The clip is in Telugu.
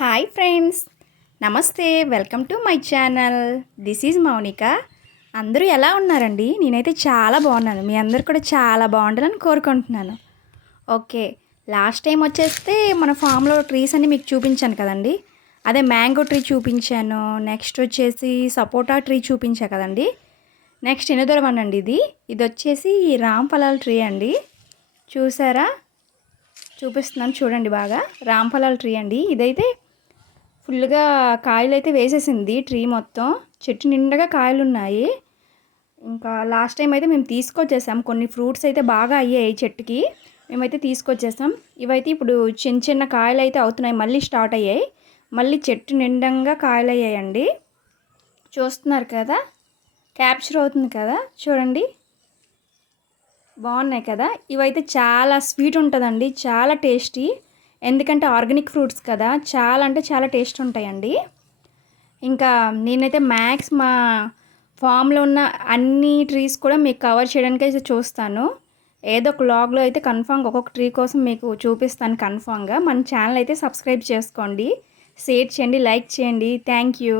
హాయ్ ఫ్రెండ్స్, నమస్తే. Welcome to my channel. This is Mounika. అందరూ ఎలా ఉన్నారండి? నేనైతే చాలా బాగున్నాను. మీ అందరు కూడా చాలా బాగుండాలని కోరుకుంటున్నాను. ఓకే, లాస్ట్ టైం వచ్చేస్తే మన ఫామ్లో ట్రీస్ అన్ని మీకు చూపించాను కదండి. అదే మ్యాంగో ట్రీ చూపించాను, నెక్స్ట్ వచ్చేసి సపోటా ట్రీ చూపించా కదండి. నెక్స్ట్ ఎనదర్ అండి, ఇది వచ్చేసి రాంఫలాల ట్రీ అండి. చూసారా? చూపిస్తున్నాను చూడండి బాగా. రాంఫలాల ట్రీ అండి. ఇదైతే ఫుల్గా కాయలు అయితే వేసేసింది ట్రీ మొత్తం. చెట్టు నిండగా కాయలు ఉన్నాయి. ఇంకా లాస్ట్ టైం అయితే మేము తీసుకొచ్చేసాం. కొన్ని ఫ్రూట్స్ అయితే బాగా అయ్యాయి చెట్టుకి, మేమైతే తీసుకొచ్చేసాం. ఇవైతే ఇప్పుడు చిన్న చిన్న కాయలు అయితే అవుతున్నాయి, మళ్ళీ స్టార్ట్ అయ్యాయి. మళ్ళీ చెట్టు నిండంగా కాయలు అయ్యాయండి. చూస్తున్నారు కదా, క్యాప్చర్ అవుతుంది కదా, చూడండి. బాగున్నాయి కదా. ఇవైతే చాలా స్వీట్ ఉంటుందండి, చాలా టేస్టీ. ఎందుకంటే ఆర్గానిక్ ఫ్రూట్స్ కదా, చాలా అంటే చాలా టేస్ట్ ఉంటాయండి. ఇంకా నేనైతే మ్యాక్స్ మా ఫామ్లో ఉన్న అన్ని ట్రీస్ కూడా మీకు కవర్ చేయడానికి అయితే చూస్తాను. ఏదో ఒక వ్లాగ్లో అయితే కన్ఫామ్గా ఒక్కొక్క ట్రీ కోసం మీకు చూపిస్తాను కన్ఫామ్గా. మన ఛానల్ అయితే సబ్స్క్రైబ్ చేసుకోండి, షేర్ చేయండి, లైక్ చేయండి. Thank you.